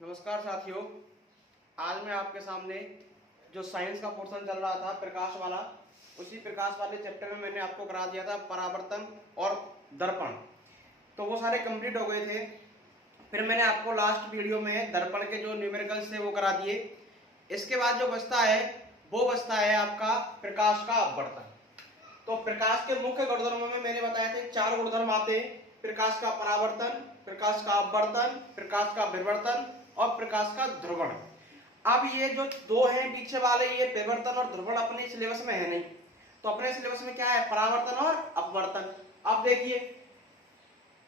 नमस्कार साथियों। आज मैं आपके सामने जो साइंस का पोर्शन चल रहा था प्रकाश वाला, उसी प्रकाश वाले चैप्टर में मैंने आपको करा दिया था परावर्तन और दर्पण। तो वो सारे कंप्लीट हो गए थे। फिर मैंने आपको लास्ट वीडियो में दर्पण के जो न्यूमेरिकल्स थे वो करा दिए। इसके बाद जो बचता है वो बचता है आपका प्रकाश का अपवर्तन। तो प्रकाश के मुख्य गुणधर्मों में मैंने बताया थे 4 गुणधर्म आते हैं: प्रकाश का परावर्तन, प्रकाश का अपवर्तन, प्रकाश का विवर्तन और प्रकाश का ध्रुवण। अब ये जो दो हैं पीछे वाले, ये विवर्तन और ध्रुवण अपने सिलेबस में है नहीं। तो अपने सिलेबस में क्या है? परावर्तन और अपवर्तन। अब देखिए,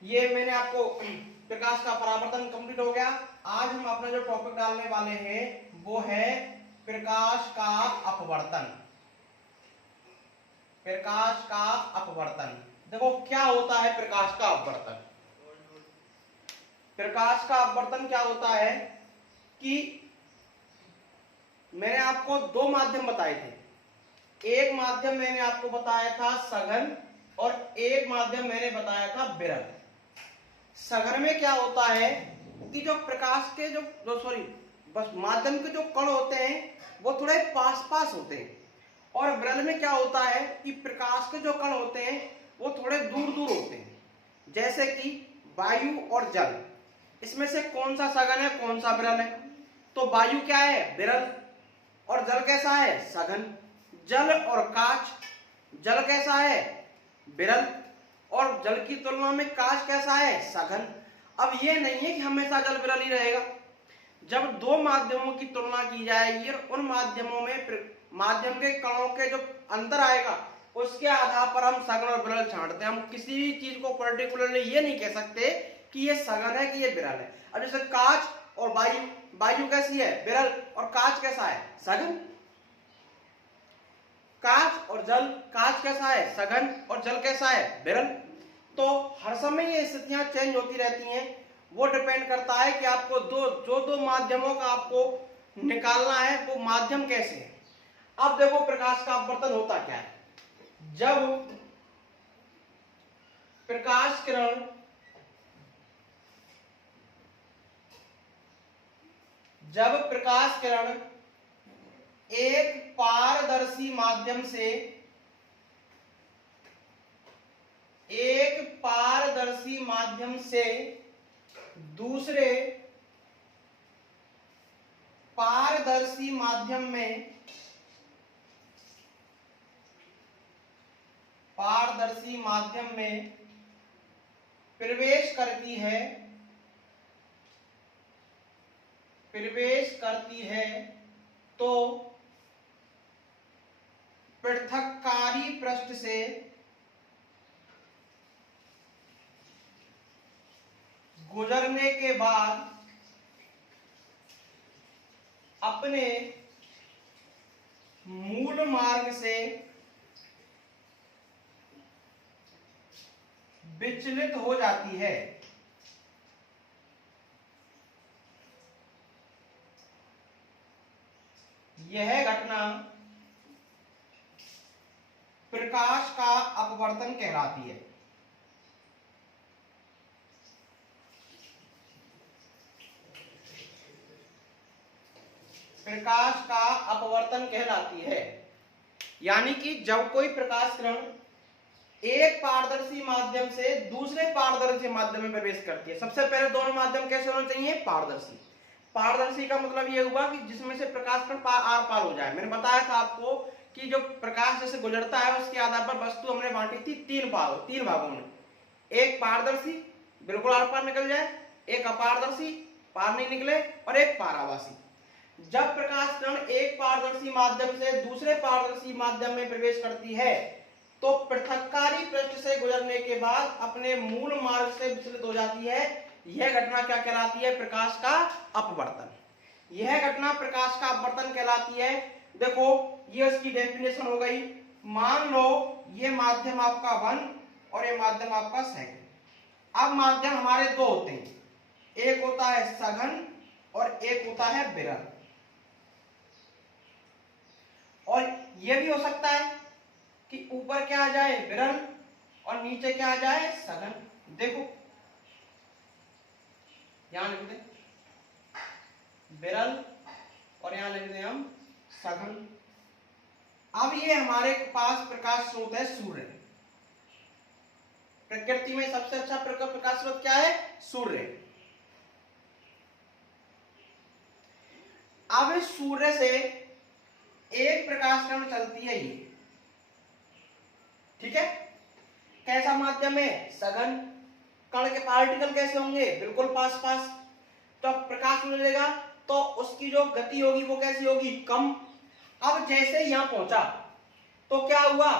ये मैंने आपको प्रकाश का परावर्तन कंप्लीट हो गया। आज हम अपना जो टॉपिक डालने वाले हैं वो है प्रकाश का अपवर्तन। प्रकाश का अपवर्तन। देखो क्या होता है प्रकाश का अपवर्तन। प्रकाश का अपवर्तन क्या होता है कि मैंने आपको 2 माध्यम बताए थे। एक माध्यम मैंने आपको बताया था सघन और एक माध्यम मैंने बताया था विरल। सघन में क्या होता है कि जो प्रकाश के बस माध्यम के जो कण होते हैं वो थोड़े पास पास होते हैं, और विरल में क्या होता है कि प्रकाश के जो कण होते हैं वो थोड़े दूर दूर होते हैं, जैसे कि वायु और जल। इसमें से कौन सा सघन है, कौन सा विरल है? तो वायु क्या है? विरल। और जल कैसा है? सघन। जल और कांच, जल कैसा है? विरल। और जल की तुलना में कांच कैसा है? सघन। अब ये नहीं है कि हमेशा जल विरल ही रहेगा। जब 2 माध्यमों की तुलना की जाएगी और उन माध्यमों में माध्यम के कणों के जो अंतर आएगा उसके आधार पर हम सघन और विरल छांटते हैं। हम किसी भी चीज को पर्टिकुलरली ये नहीं कह सकते कि ये सघन है कि ये विरल है। अब जैसे कांच और वायु, वायु कैसी है? विरल। और कांच कैसा है? सघन। कांच और जल, कांच कैसा है? सघन। और जल कैसा है? विरल। तो हर समय ये स्थितियां चेंज होती रहती हैं। वो डिपेंड करता है कि आपको दो माध्यमों का आपको निकालना है, वो माध्यम कैसे है। अब देखो प्रकाश का अपवर्तन होता क्या है। जब प्रकाश किरण एक पारदर्शी माध्यम से दूसरे पारदर्शी माध्यम में प्रवेश करती है तो पृथक्कारी पृष्ठ से गुजरने के बाद अपने मूल मार्ग से विचलित हो जाती है। यह घटना प्रकाश का अपवर्तन कहलाती है। प्रकाश का अपवर्तन कहलाती है। यानी कि जब कोई प्रकाश किरण एक पारदर्शी माध्यम से दूसरे पारदर्शी माध्यम में प्रवेश करती है। सबसे पहले दोनों माध्यम कैसे होने चाहिए? पारदर्शी। पारदर्शी का मतलब ये हुआ कि जिसमें से प्रकाश किरण आर पार हो जाए। मैंने बताया था आपको कि जो प्रकाश जैसे गुजरता है उसके आधार पर वस्तु हमने बांटी थी 3 भागों में। एक पारदर्शी, बिल्कुल आर पार निकल जाए, एक अपारदर्शी, पार नहीं निकले, और एक पाराभासी। जब प्रकाश किरण एक पारदर्शी माध्यम से दूसरे पारदर्शी माध्यम में प्रवेश करती है तो पृथक्कारी पृष्ठ से गुजरने के बाद अपने मूल मार्ग से विचलित हो जाती है। यह घटना क्या कहलाती है? प्रकाश का अपवर्तन। यह घटना प्रकाश का अपवर्तन कहलाती है। देखो ये उसकी डेफिनेशन हो गई। मान लो ये माध्यम आपका 1 और ये माध्यम आपका 2। अब माध्यम हमारे 2 होते हैं, एक होता है सघन और एक होता है विरल। और यह भी हो सकता है कि ऊपर क्या आ जाए? विरल, और नीचे क्या आ जाए? सघन। देखो ध्यान रखते, विरल, और यहां लिख दें हम सघन। अब ये हमारे पास प्रकाश स्रोत है सूर्य। प्रकृति में सबसे अच्छा प्रकाश स्रोत क्या है? सूर्य। अब इस सूर्य से एक प्रकाश किरण चलती है ये, ठीक है। कैसा माध्यम है? सघन। कण के पार्टिकल कैसे होंगे? बिल्कुल पास पास। तो प्रकाश मिलेगा तो उसकी जो गति होगी वो कैसी होगी? कम। अब जैसे यहां पहुंचा तो क्या हुआ?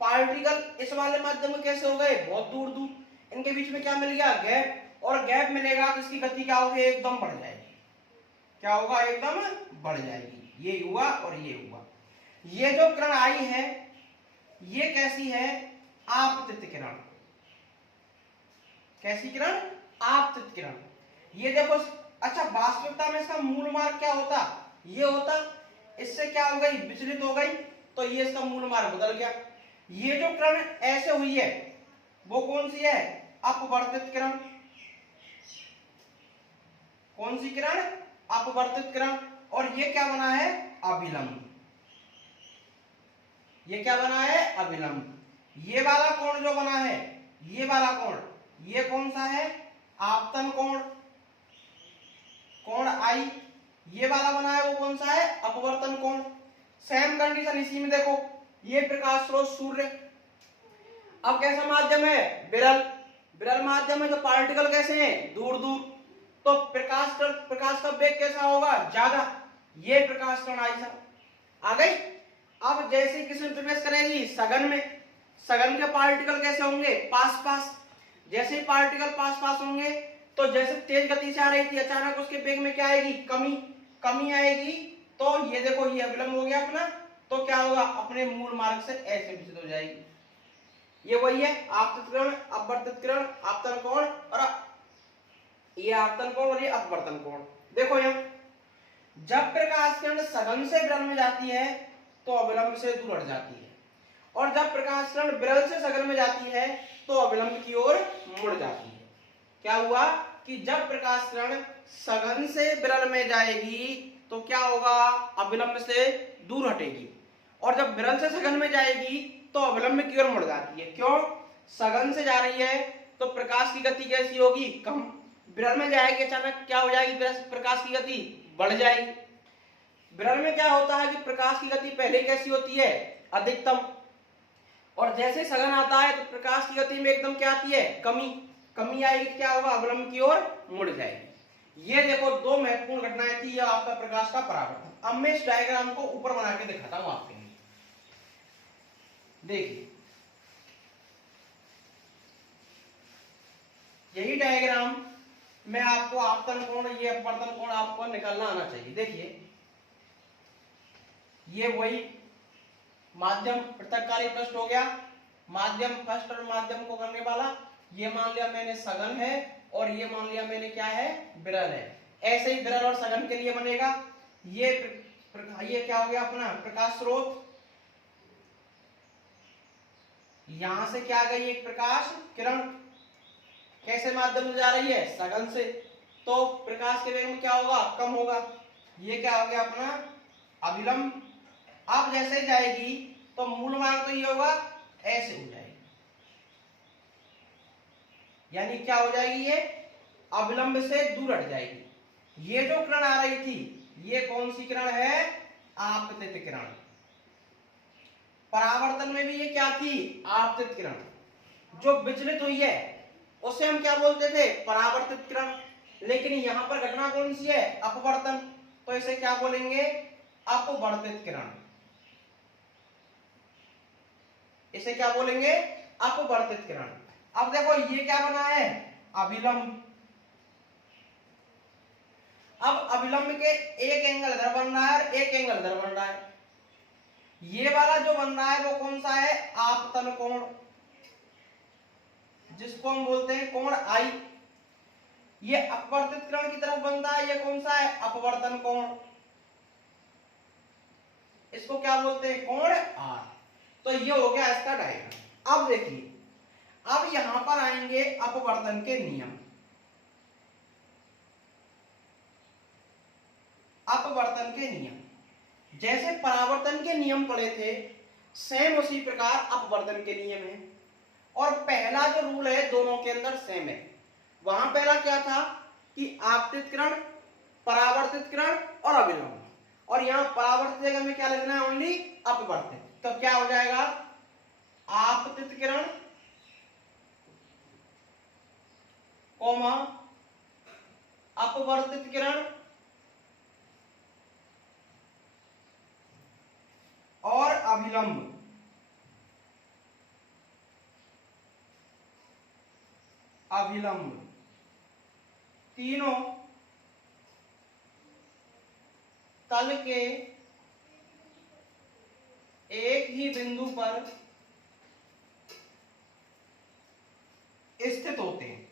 पार्टिकल इस वाले माध्यम में कैसे हो गए? बहुत दूर दूर। इनके बीच में क्या मिल गया? गैप। और गैप मिलेगा तो इसकी गति क्या होगी? एकदम बढ़ जाएगी। क्या होगा? एकदम बढ़ जाएगी। ये हुआ और ये हुआ। ये जो किरण आई है ये कैसी है? आपतित किरण। कैसी किरण? आपतित किरण। ये देखो, अच्छा वास्तविकता में इसका मूल मार्ग क्या होता? ये होता। इससे क्या हो गई? विचलित हो गई, तो ये इसका मूल मार्ग बदल गया। ये जो किरण ऐसे हुई है वो कौन सी है? अपवर्तित किरण। कौन सी किरण? अपवर्तित किरण। और ये क्या बना है? अभिलंब। ये क्या बना है? अभिलंब। ये वाला कोण जो बना है, ये वाला कोण, ये कौन सा है? आपतन कोण, कोण आई। ये वाला बना है वो कौन सा है? अपवर्तन कोण। सेम कंडीशन इसी में देखो, ये प्रकाश स्रोत सूर्य। अब कैसा माध्यम है? विरल। विरल माध्यम है तो पार्टिकल कैसे हैं? दूर दूर। तो प्रकाश का वेग कैसा होगा? ज्यादा। ये प्रकाश कण आई सा आ गई। अब जैसे किसी प्रवेश करेगी सघन में, सघन के पार्टिकल कैसे होंगे? पास पास। जैसे पार्टिकल पास पास होंगे तो जैसे तेज गति से आ रही थी अचानक उसके वेग में क्या आएगी? कमी। कमी आएगी तो ये देखो ये अविलंब हो गया अपना, तो क्या होगा? अपने मूल मार्ग से ऐसे विचलित हो जाएगी। ये वही है आपतित किरण, अपवर्तित किरण, आपतन कोण, और ये आपतन कोण और ये अपवर्तन कोण। देखो यहाँ जब प्रकाश किरण सघन से विरल में जाती है तो अविलंब से दूर हट जाती है, और जब प्रकाश किरण विरल से सघन में जाती है तो अविलंब की ओर मुड़ जाती है। क्या हुआ कि जब प्रकाश किरण सघन से विरल में जाएगी तो क्या होगा? अविलंब से दूर हटेगी, और जब विरल से सघन में जाएगी तो अविलंब की ओर मुड़ जाती है। क्यों? सघन से जा रही है तो प्रकाश की गति कैसी होगी? कम। विरल में जाएगी अचानक क्या हो जाएगी? प्रकाश की गति बढ़ जाएगी। विरल में क्या होता है कि प्रकाश की गति पहले कैसी होती है? अधिकतम। और जैसे सघन आता है तो प्रकाश की गति में एकदम क्या आती है? कमी। कमी आएगी, क्या होगा? अविलंब की ओर मुड़ जाएगी। ये देखो दो महत्वपूर्ण घटनाएं थी, यह आपका प्रकाश का परावर्तन। अब मैं इस डायग्राम को ऊपर बना के दिखाता हूं आपके लिए। देखिए यही डायग्राम में आपको आपतन कोण, ये अपवर्तन कोण आपको निकालना आना चाहिए। देखिए ये वही माध्यम पृथककारी पृष्ठ हो गया, माध्यम फर्स्ट और माध्यम को करने वाला। ये मान लिया मैंने सघन है और ये मान लिया मैंने क्या है? विरल है। ऐसे ही विरल और सघन के लिए बनेगा। ये क्या हो गया अपना प्रकाश स्रोत। यहां से क्या गई? एक प्रकाश किरण कैसे माध्यम से जा रही है? सघन से, तो प्रकाश के वेग में क्या होगा? कम होगा। ये क्या हो गया अपना? अविलंब। अब जैसे जाएगी तो मूल मार्ग तो ये होगा, ऐसे हो जाएगी, यानी क्या हो जाएगी? ये अविलंब से दूर हट जाएगी। ये जो किरण आ रही थी ये कौन सी किरण है? आपतित किरण। परावर्तन में भी ये क्या थी? आपतित किरण। जो विचलित हुई है उसे हम क्या बोलते थे? परावर्तित किरण। लेकिन यहां पर घटना कौन सी है? अपवर्तन, तो इसे क्या बोलेंगे? अपवर्तित किरण। इसे क्या बोलेंगे? अपवर्तित किरण। अब देखो ये क्या बना है? अविलंब। अब अविलंब के एक एंगल इधर बन रहा है और एक एंगल इधर बन रहा है। ये वाला जो बन रहा है वो कौन सा है? आपतन कोण, जिसको हम बोलते हैं कोण आई। ये अपवर्तित किरण की तरफ बनता है, ये कौन सा है? अपवर्तन कोण। इसको क्या बोलते हैं? कोण आर। तो ये हो गया इसका डायग्राम। अब देखिए, अब यहां पर आएंगे अपवर्तन के नियम। अपवर्तन के नियम। जैसे परावर्तन के नियम पढ़े थे, सेम उसी प्रकार अपवर्तन के नियम है। और पहला जो रूल है दोनों के अंदर सेम है। वहां पहला क्या था कि आपतित किरण, परावर्तित किरण और अभिलंब, और यहाँ परावर्तित जगह में क्या लिखना है, ओनली अपवर्तित। तो क्या हो जाएगा, आपतित किरण कॉमा अपवर्तित किरण और अभिलंब। अभिलंब तीनों तल के एक ही बिंदु पर स्थित होते हैं।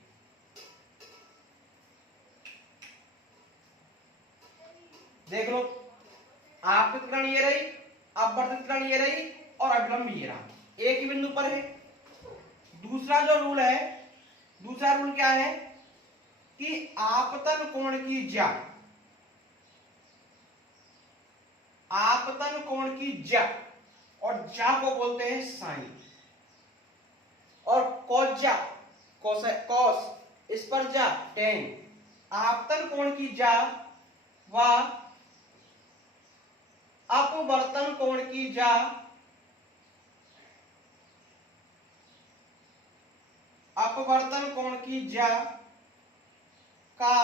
देख लो, आपतित किरण ये रही, अपवर्तित किरण ये रही और अभिलंब ये रहा, एक ही बिंदु पर है। दूसरा जो रूल है, दूसरा रूल क्या है कि आपतन कोण की ज्या, आपतन कोण की ज्या, और ज्या को बोलते हैं साइन, और कॉस ज्या, कॉस, इस पर ज्या टेन। आपतन कोण की ज्या व अपवर्तन कोण की ज्या अपवर्तन कोण की ज्या का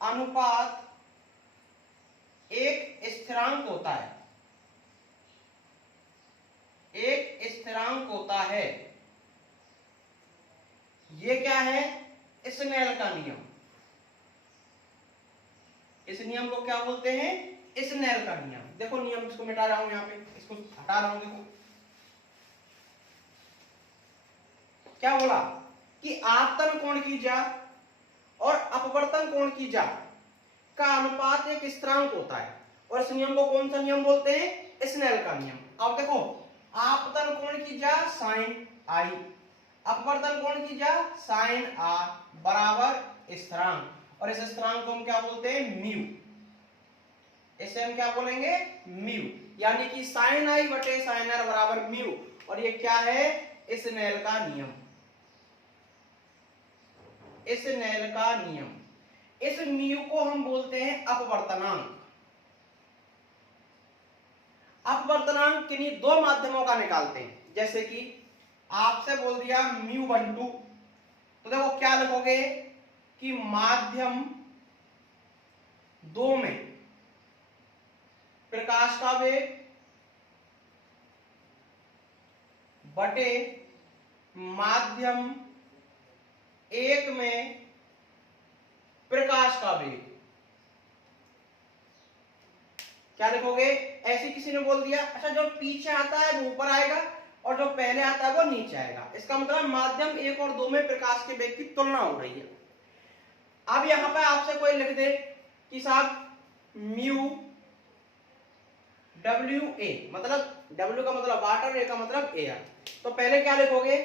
अनुपात एक स्थिरांक होता है, एक स्थिरांक होता है। ये क्या है, स्नेल का नियम। इस नियम को क्या बोलते हैं, स्नेल का नियम। देखो नियम, इसको मिटा रहा हूं, यहाँ पे इसको हटा रहा हूं। देखो क्या बोला कि आपतन कोण की ज्या और अपवर्तन कोण की ज्या का अनुपात एक स्थिरांक होता है, और इस नियम को कौन सा नियम बोलते हैं, स्नेल का नियम। अब देखो, आपतन कोण की ज्या साइन आई, अपवर्तन कोण की ज्या साइन आर बराबर स्थिरांक, और इस स्थिरांक को हम क्या बोलते हैं, म्यू। इसे हम क्या बोलेंगे, म्यू, यानी कि साइन आई बटे साइन आर बराबर म्यू। और ये क्या है, स्नेल का नियम, स्नेल का नियम। इस म्यू को हम बोलते हैं अपवर्तनांक। अपवर्तनांक किन्हीं दो माध्यमों का निकालते हैं। जैसे कि आपसे बोल दिया μ12, तो देखो क्या लिखोगे कि माध्यम 2 में प्रकाश का वेग बटे माध्यम 1 में प्रकाश का वेग। क्या लिखोगे, ऐसे किसी ने बोल दिया, अच्छा जो पीछे आता है वो ऊपर आएगा और जो पहले आता है वो नीचे आएगा। इसका मतलब माध्यम 1 और 2 में प्रकाश के वेग की तुलना हो रही है। अब यहां पर आपसे कोई लिख दे कि साहब म्यू डब्ल्यू ए, मतलब डब्ल्यू का मतलब वाटर, ए का मतलब एयर। तो पहले क्या लिखोगे,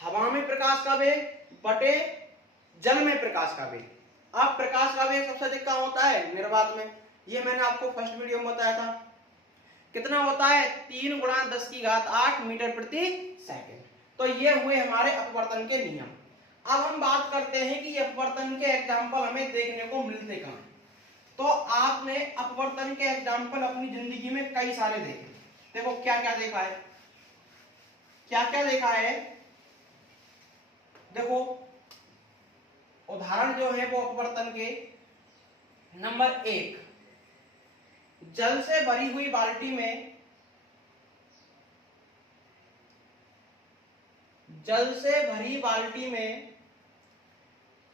हवा में प्रकाश का वेग बटे जल में प्रकाश का वेग। अब प्रकाश का वेग सबसे अधिक कहां होता है, निर्वात में। ये मैंने आपको फर्स्ट वीडियो में बताया था। कितना होता है, 3 × 10⁸ मीटर प्रति सेकंड। तो ये हुए हमारे अपवर्तन के नियम। अब हम बात करते हैं कि अपवर्तन के एग्जाम्पल हमें देखने को मिलते कहां। तो आपने अपवर्तन के एग्जाम्पल अपनी जिंदगी में कई सारे देखे। देखो क्या क्या देखा है, क्या क्या देखा है। देखो उदाहरण जो है वो अपवर्तन के, नंबर 1, जल से भरी हुई बाल्टी में, जल से भरी बाल्टी में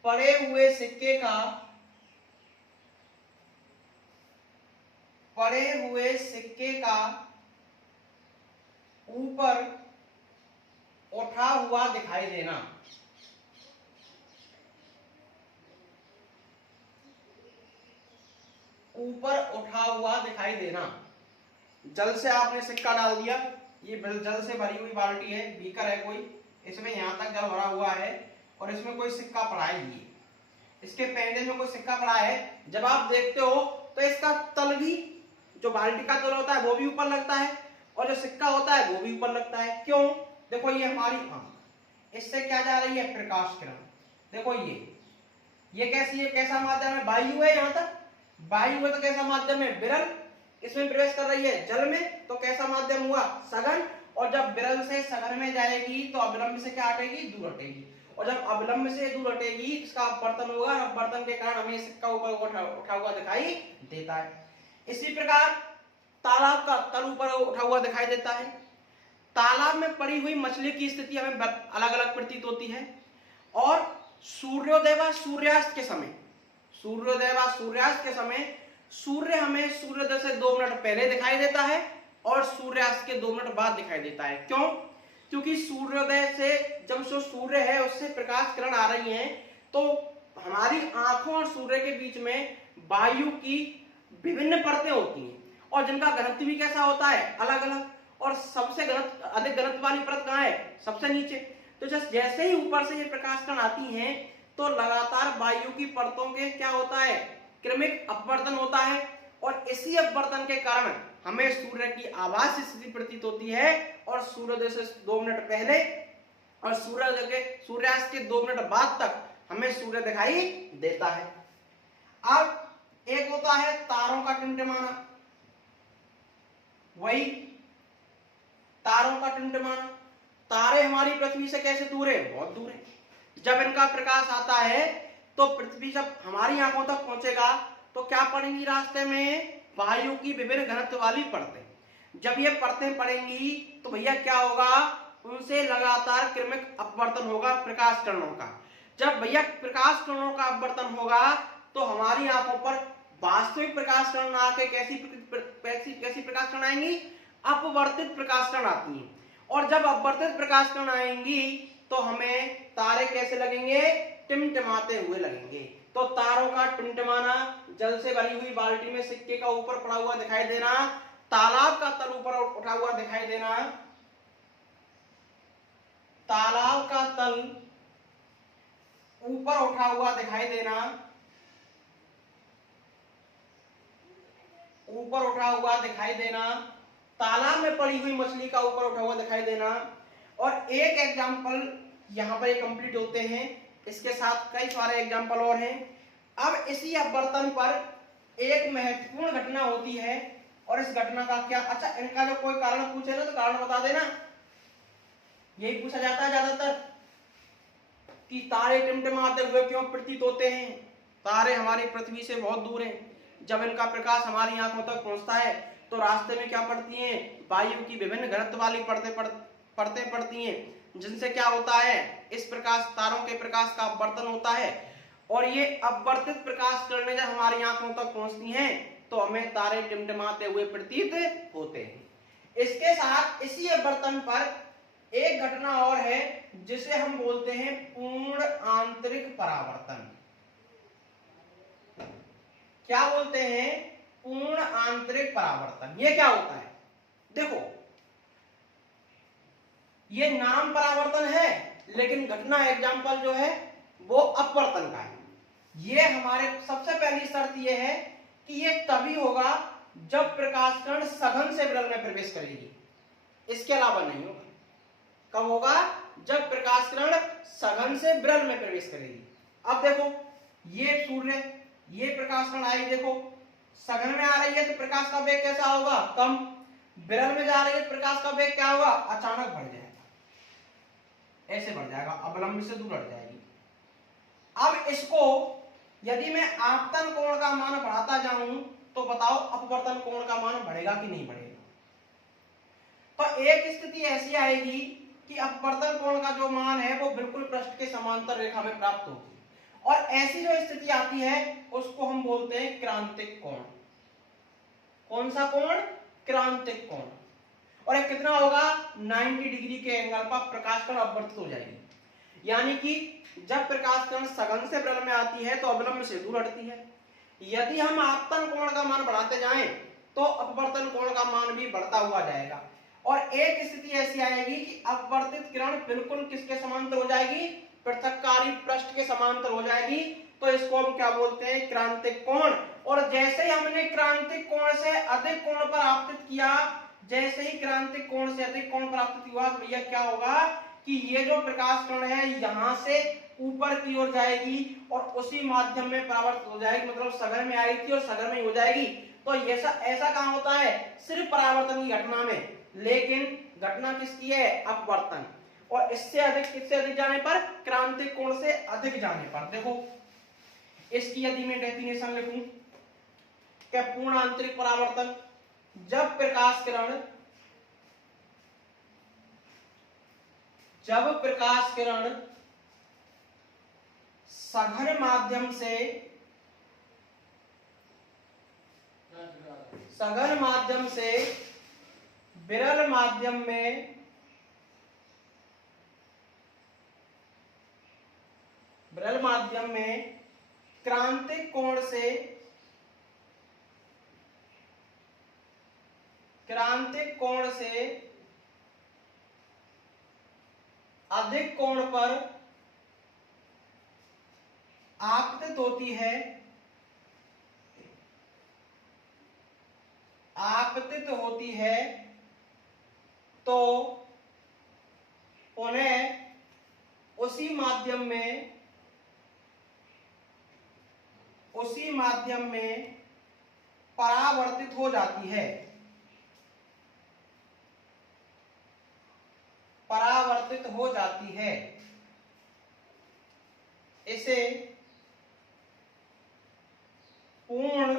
पड़े हुए सिक्के का, पड़े हुए सिक्के का ऊपर उठा हुआ दिखाई देना। ऊपर उठा हुआ दिखाई देना। जल से आपने सिक्का डाल दिया, ये जल से भरी हुई बाल्टी है, बीकर है कोई, इसमें यहां तक जल भरा हुआ है और इसमें कोई सिक्का पड़ा है। इसके पहले में कोई सिक्का पड़ा है, जब आप देखते हो तो इसका तल भी, जो बाल्टी का तल होता है वो भी ऊपर लगता है और जो सिक्का होता है वो भी ऊपर लगता है। क्यों? देखो ये हमारी आंख, इससे क्या जा रही है? प्रकाश किरण। देखो ये कैसी है, कैसा माध्यम है? वायु है, यहाँ तक वायु है तो कैसा माध्यम है? विरल। इसमें प्रवेश कर रही है जल में, तो कैसा माध्यम हुआ? सघन। और जब विरल से सघन में जाएगी तो अविलंब से क्या हटेगी? दूर हटेगी। और जब अविलंब से दूर हटेगी इसका अपवर्तन होगा, अपवर्तन के कारण हमें सिक्का ऊपर उठा हुआ दिखाई देता है। इसी प्रकार तालाब का तल ऊपर उठा हुआ दिखाई देता है। तालाब में पड़ी हुई मछली की स्थिति हमें अलग अलग प्रतीत होती है। और सूर्योदय व सूर्यास्त के समय, सूर्योदय व सूर्यास्त के समय सूर्य हमें सूर्योदय से 2 मिनट पहले दिखाई देता है और सूर्यास्त के 2 मिनट बाद दिखाई देता है। क्यों? क्योंकि सूर्योदय से जब जो सूर्य है उससे प्रकाश किरण आ रही हैं तो हमारी आंखों और सूर्य के बीच में वायु की विभिन्न परतें होती हैं और जिनका घनत्व भी कैसा होता है? अलग अलग। और सबसे अधिक घनत्व वाली परत कहाँ है? सबसे नीचे। तो जैसे ही ऊपर से ये प्रकाश किरण आती हैं तो लगातार वायु की परतों के क्या होता है? क्रमिक अपवर्तन होता है और इसी अपवर्तन के कारण हमें सूर्य की आभासी स्थिति प्रतीत होती है और सूर्योदय से 2 मिनट पहले और सूर्यास्त के 2 मिनट बाद तक हमें सूर्य दिखाई देता है। अब एक होता है तारों का टिमटिमाना, वही तारों का टिमटिमाना। तारे हमारी पृथ्वी से कैसे दूर है? बहुत दूर है। जब इनका प्रकाश आता है तो पृथ्वी जब हमारी आंखों तक पहुंचेगा तो क्या पड़ेंगी? रास्ते में वायु की विभिन्न घनत्व वाली परतें। जब ये परतें पड़ेंगी तो भैया क्या होगा? उनसे लगातार क्रमिक अपवर्तन होगा प्रकाश किरणों का। जब भैया प्रकाश किरणों का अपवर्तन होगा तो हमारी आंखों पर वास्तविक प्रकाश किरण आके कैसी प्रकाश किरण आएंगी? अपवर्तित प्रकाश किरण आती हैं। और जब अपवर्तित प्रकाश किरण आएंगी तो हमें तारे कैसे लगेंगे? टिमटिमाते हुए लगेंगे। तो तारों का टिमटिमाना, जल से भरी हुई बाल्टी में सिक्के का ऊपर पड़ा हुआ दिखाई देना, तालाब का तल ऊपर उठा हुआ दिखाई देना, तालाब का तल ऊपर उठा हुआ दिखाई देना, ऊपर उठा हुआ दिखाई देना, तालाब में पड़ी हुई मछली का ऊपर उठा हुआ दिखाई देना। और एक एग्जाम्पल यहां पर कंप्लीट होते हैं, इसके साथ कई सारे एग्जाम्पल और हैं। अब इसी अपवर्तन पर एक महत्वपूर्ण घटना होती है और इस घटना का क्या, अच्छा इनका जो कोई कारण पूछे ना तो कारण बता देना। यही पूछा जाता है ज्यादातर कि तारे टिमटिमाते हुए क्यों प्रतीत होते हैं? तारे हमारी पृथ्वी से बहुत दूर हैं। जब इनका प्रकाश हमारी आंखों तक पहुंचता है तो रास्ते में क्या पड़ती हैं? वायु की विभिन्न घनत्व वाली परतें पड़ती हैं, जिनसे क्या होता है? इस प्रकाश, तारों के प्रकाश का अपवर्तन होता है और ये अपवर्तित प्रकाश किरणें जब हमारी आंखों तक पहुंचती हैं तो हमें तारे टिमटिमाते हुए प्रतीत होते हैं। इसके साथ इसी अपवर्तन पर एक घटना और है जिसे हम बोलते हैं पूर्ण आंतरिक परावर्तन। क्या बोलते हैं? पूर्ण आंतरिक परावर्तन। ये क्या होता है? देखो ये नाम परावर्तन है लेकिन घटना एग्जाम्पल जो है वो अपवर्तन का है। ये हमारे सबसे पहली शर्त ये है कि ये तभी होगा जब प्रकाश किरण सघन से विरल में प्रवेश करेगी, इसके अलावा नहीं होगा। कब होगा? जब प्रकाश किरण सघन से विरल में प्रवेश करेगी। अब देखो ये सूर्य, ये प्रकाश किरण आई, देखो सघन में आ रही है तो प्रकाश का वेग कैसा होगा? कम। विरल में जा रही है प्रकाश का वेग क्या होगा? अचानक बढ़ जाएगा, ऐसे बढ़ जाएगा, अवलंब से दूर हट जाएगी। अब इसको यदि मैं आपतन कोण का मान बढ़ाता जाऊं तो बताओ अपवर्तन कोण का मान बढ़ेगा कि नहीं बढ़ेगा? तो एक स्थिति ऐसी आएगी कि अपवर्तन कोण का जो मान है वो बिल्कुल पृष्ठ के समांतर रेखा में प्राप्त होगी और ऐसी जो स्थिति आती है उसको हम बोलते हैं क्रांतिक कोण। कौन सा कोण? क्रांतिक कोण। और ये कितना होगा? 90 डिग्री के एंगल पर प्रकाश किरण अपवर्तित हो जाएगी। यानी कि जब प्रकाश किरण सघन से विरल में आती है तो अवलंब से दूर हटती है। यदि हम आपतन कोण का मान बढ़ाते जाएं तो अपवर्तन कोण का मान भी बढ़ता हुआ जाएगा और एक स्थिति ऐसी आएगी कि अपवर्तित किरण बिल्कुल किसके समांतर हो जाएगी? पृथक्कारी पृष्ठ के समांतर हो जाएगी तो इसको हम क्या बोलते हैं, क्रांतिक कोण। और जैसे ही हमने क्रांतिक कोण से अधिक कोण पर आपतित किया, जैसे ही क्रांतिक कोण से अधिक कोण पर आपतित हुआ तो भैया क्या होगा कि ये जो प्रकाश किरण है यहां से ऊपर की ओर जाएगी और उसी माध्यम में परावर्तित हो जाएगी, मतलब सघन में आई थी और सघन में हो जाएगी। तो ऐसा ऐसा कहां होता है, सिर्फ परावर्तन की घटना में, लेकिन घटना किसकी है, अपवर्तन। और इससे अधिक, किससे अधिक जाने पर, क्रांतिक कोण से अधिक जाने पर। देखो इसकी यदि मैं डेफिनेशन लिखूं क्या, पूर्ण आंतरिक परावर्तन, जब प्रकाश किरण सघन माध्यम से विरल माध्यम में क्रांतिक कोण से अधिक कोण पर आपतित होती है तो उन्हें उसी माध्यम में परावर्तित हो जाती है, इसे पूर्ण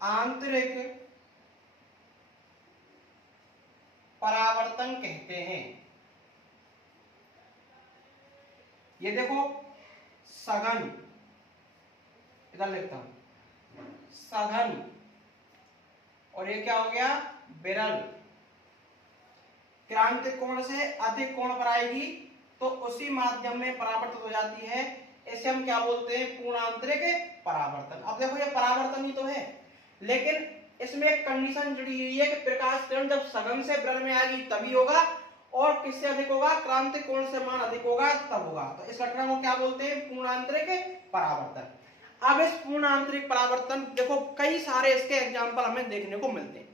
आंतरिक परावर्तन कहते हैं। ये देखो सघन, इधर लिखता हूं सघन, और ये क्या हो गया, विरल। क्रांतिक कोण से अधिक कोण पर आएगी तो उसी माध्यम में परावर्तित हो जाती है, इसे हम क्या बोलते हैं, पूर्ण आंतरिक परावर्तन। अब देखो ये परावर्तन ही तो है, लेकिन इसमें एक कंडीशन जुड़ी हुई है कि प्रकाश किरण जब सघन से विरल में आएगी तभी होगा, और किससे अधिक होगा, क्रांतिक कोण से मान अधिक होगा तब होगा। तो इस घटना को क्या बोलते हैं, पूर्ण आंतरिक परावर्तन। अब इस पूर्ण आंतरिक परावर्तन देखो कई सारे इसके एग्जाम्पल हमें देखने को मिलते हैं।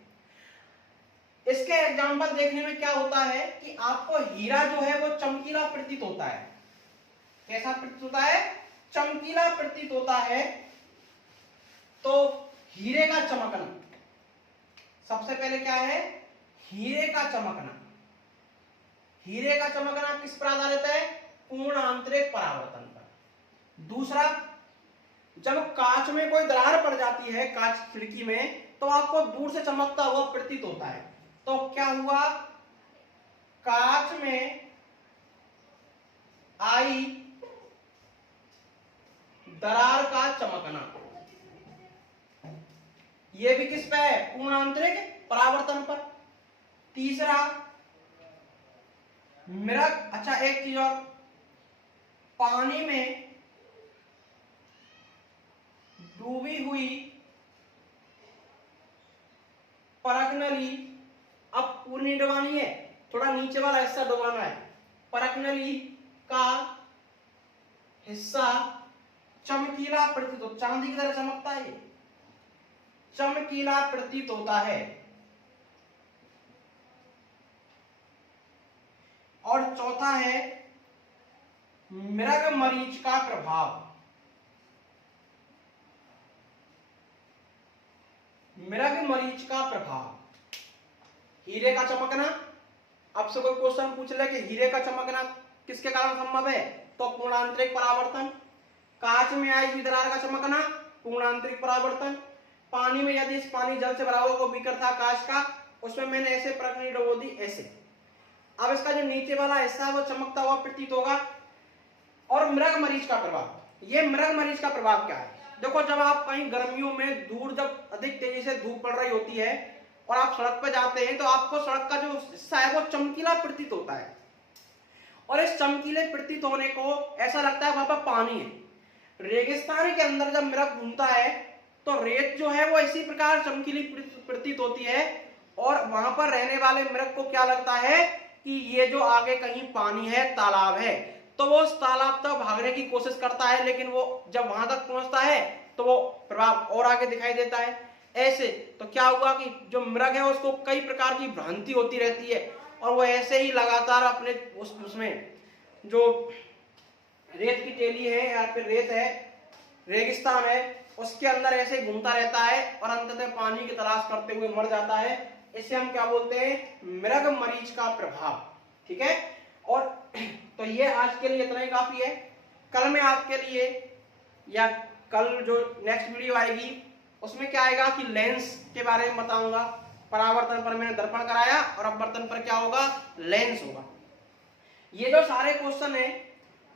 इसके एग्जाम्पल देखने में क्या होता है कि आपको हीरा जो है वो चमकीला प्रतीत होता है। कैसा प्रतीत होता है, चमकीला प्रतीत होता है। तो हीरे का चमकना, सबसे पहले क्या है, हीरे का चमकना। हीरे का चमकना किस पर आधारित है, पूर्ण आंतरिक परावर्तन पर। दूसरा, जब कांच में कोई दरार पड़ जाती है, कांच खिड़की में, तो आपको दूर से चमकता हुआ प्रतीत होता है। तो क्या हुआ, कांच में आई दरार का चमकना, यह भी किस पे है, पूर्ण आंतरिक परावर्तन पर। तीसरा मिरक, अच्छा एक चीज और, पानी में डूबी हुई परख नली, अब पूरी डुबानी है, थोड़ा नीचे वाला हिस्सा डुबाना है। परख नली का हिस्सा चमकीला प्रतीत होता, चांदी की तरह चमकता है, चमकीला प्रतीत होता है। और चौथा है मृग मरीच का प्रभाव। मृग मरीच का प्रभाव, हीरे का चमकना। अब से कोई क्वेश्चन पूछ ले कि हीरे का चमकना किसके कारण संभव है, तो पूर्ण आंतरिक परावर्तन। कांच में आई हुई दरार का चमकना, पूर्ण आंतरिक परावर्तन। पानी में, यदि इस पानी जल से भरा हुआ कोई बीकर था कांच का, उसमें मैंने ऐसे प्रक्रिया डुबो दी ऐसे, अब इसका जो नीचे वाला हिस्सा है वो चमकता हुआ प्रतीत होगा। और मृग मरीच का प्रभाव, ये मृग मरीच का प्रभाव क्या है, देखो जब आप कहीं गर्मियों में दूर, जब अधिक तेजी से धूप पड़ रही होती है और आप सड़क पर जाते हैं, तो आपको सड़क का जो हिस्सा है वो चमकीला प्रतीत होता है, और इस चमकीले प्रतीत होने को ऐसा लगता है वहां पर पानी है। रेगिस्तान के अंदर जब मृग घूमता है तो रेत जो है वो इसी प्रकार चमकीली प्रतीत होती है, और वहां पर रहने वाले मृग को क्या लगता है कि ये जो आगे कहीं पानी है, तालाब है। तो वो उस तालाब तक भागने की कोशिश करता है, लेकिन वो जब वहां तक पहुंचता है तो वो प्रभाव और आगे दिखाई देता है। ऐसे तो क्या हुआ कि जो मृग है उसको कई प्रकार की भ्रांति होती रहती है, और वो ऐसे ही लगातार अपने उसमें जो रेत की टेली है या फिर रेत है, रेगिस्तान है, उसके अंदर ऐसे घूमता रहता है और अंततः पानी की तलाश करते हुए मर जाता है। इसे हम क्या बोलते हैं? मृग मरीच का प्रभाव। ठीक है, और तो ये आज के लिए इतना ही काफी है। कल मैं आपके लिए, या कल जो नेक्स्ट वीडियो आएगी उसमें क्या आएगा कि लेंस के बारे में बताऊंगा। परावर्तन पर मैंने दर्पण कराया और अपवर्तन पर क्या होगा? लेंस होगा। ये जो सारे क्वेश्चन है,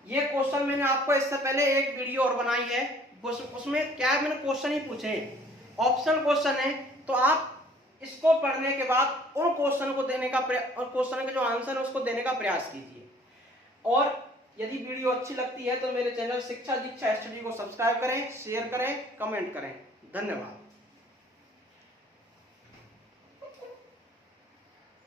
ये क्वेश्चन मैंने आपको इससे पहले एक वीडियो और बनाई है, उसमें क्या मैंने क्वेश्चन ही पूछे हैं, ऑप्शनल क्वेश्चन है। तो आप इसको पढ़ने के बाद उन क्वेश्चन को देने का और क्वेश्चन के जो आंसर है उसको देने का प्रयास कीजिए। और यदि वीडियो अच्छी लगती है तो मेरे चैनल शिक्षा दीक्षा स्टडी को सब्सक्राइब करें, शेयर करें, कमेंट करें। धन्यवाद।